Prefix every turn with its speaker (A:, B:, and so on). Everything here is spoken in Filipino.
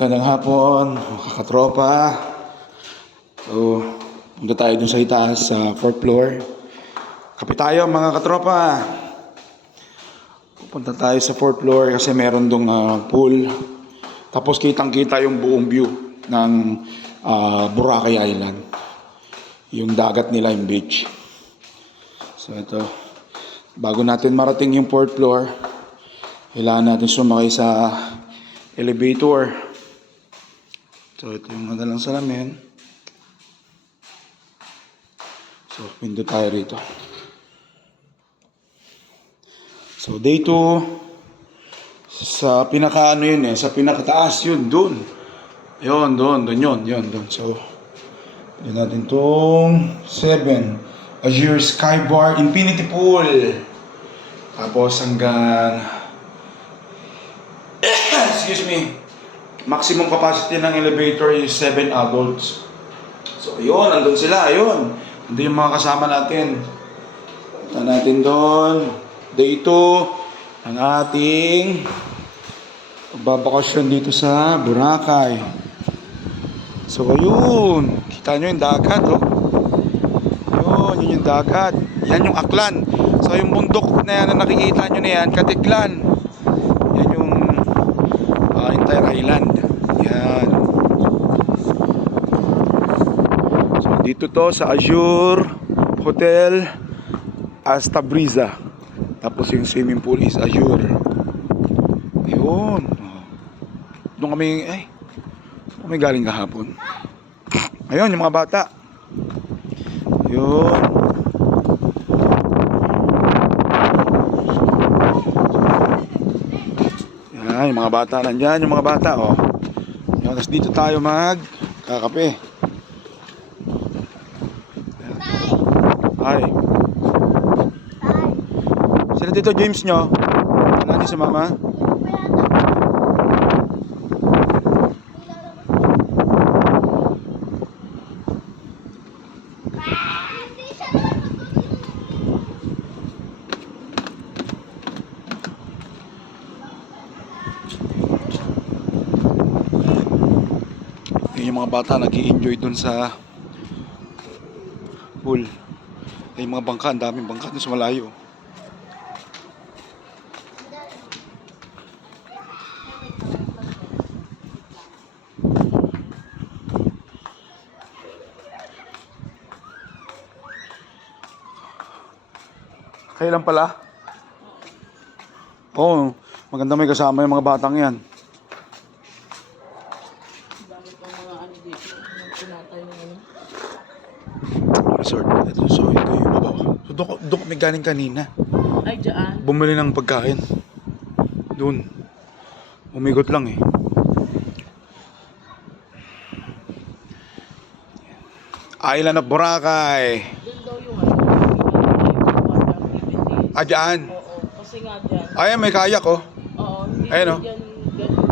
A: Gandang hapon, mga katropa. So, punta tayo dun sa itaas sa fourth floor. Kape tayo mga katropa. Pupunta tayo sa fourth floor kasi meron dong ah, pool. Tapos kitang kita yung buong view ng ah, Boracay Island. Yung dagat nila, yung beach. So ito, bago natin marating yung fourth floor, kailangan natin sumakay sa elevator. So ito yung madalang salamin. So window tayo rito. So day 2, sa pinaka ano yun eh, sa pinakataas yun, dun. Yun, dun, dun yun, yun, dun. So, yun natin tong 7. Azure Skybar Infinity Pool. Tapos hanggang excuse me, maximum capacity ng elevator is 7 adults. So, ayun, andun sila, ayun. Andun yung mga kasama natin. Punta natin doon. Day 2 ang ating pagbabakasyon dito sa Boracay. So, ayun. Kita nyo yung dagat, oh. Yun, yun yung dagat. Yan yung aklan. So, yung bundok na yan na nakikita nyo na yan, Katiklan. Yan yung ah, entire island. Yan. So, dito to sa Azure Hotel Asta Brisa. Tapos yung swimming pool is Azure. Ayun. Doon kami, ay, doon kami galing kahapon. Ayun, yung mga bata. Yun. Yan, yung mga bata nandyan, yung mga bata, oh. Yan, tapos dito tayo mag kakape. Hi. Sino dito James nyo? Wala niyo si mama? Yun yung mga bata nag enjoy dun sa pool. Yung mga bangka, ang daming bangka dun sa malayo. Kayo lang pala? Oo, maganda may kasama yung mga batang yan.
B: Bakit ang mga ano dito? Yung tinatay ng ano?
A: Resort. So ito yung baba. So doon, doon kami galing kanina.
B: Ay, dyan.
A: Bumili ng pagkain. Doon. Umigot lang eh. Island of Boracay.
B: Doon daw yung ano.
A: Ah, dyan.
B: Oo, kasi nga dyan.
A: Ayan, may kayak oh.
B: Oo, hindi
A: Ayun, oh.
B: dyan, dyan, hindi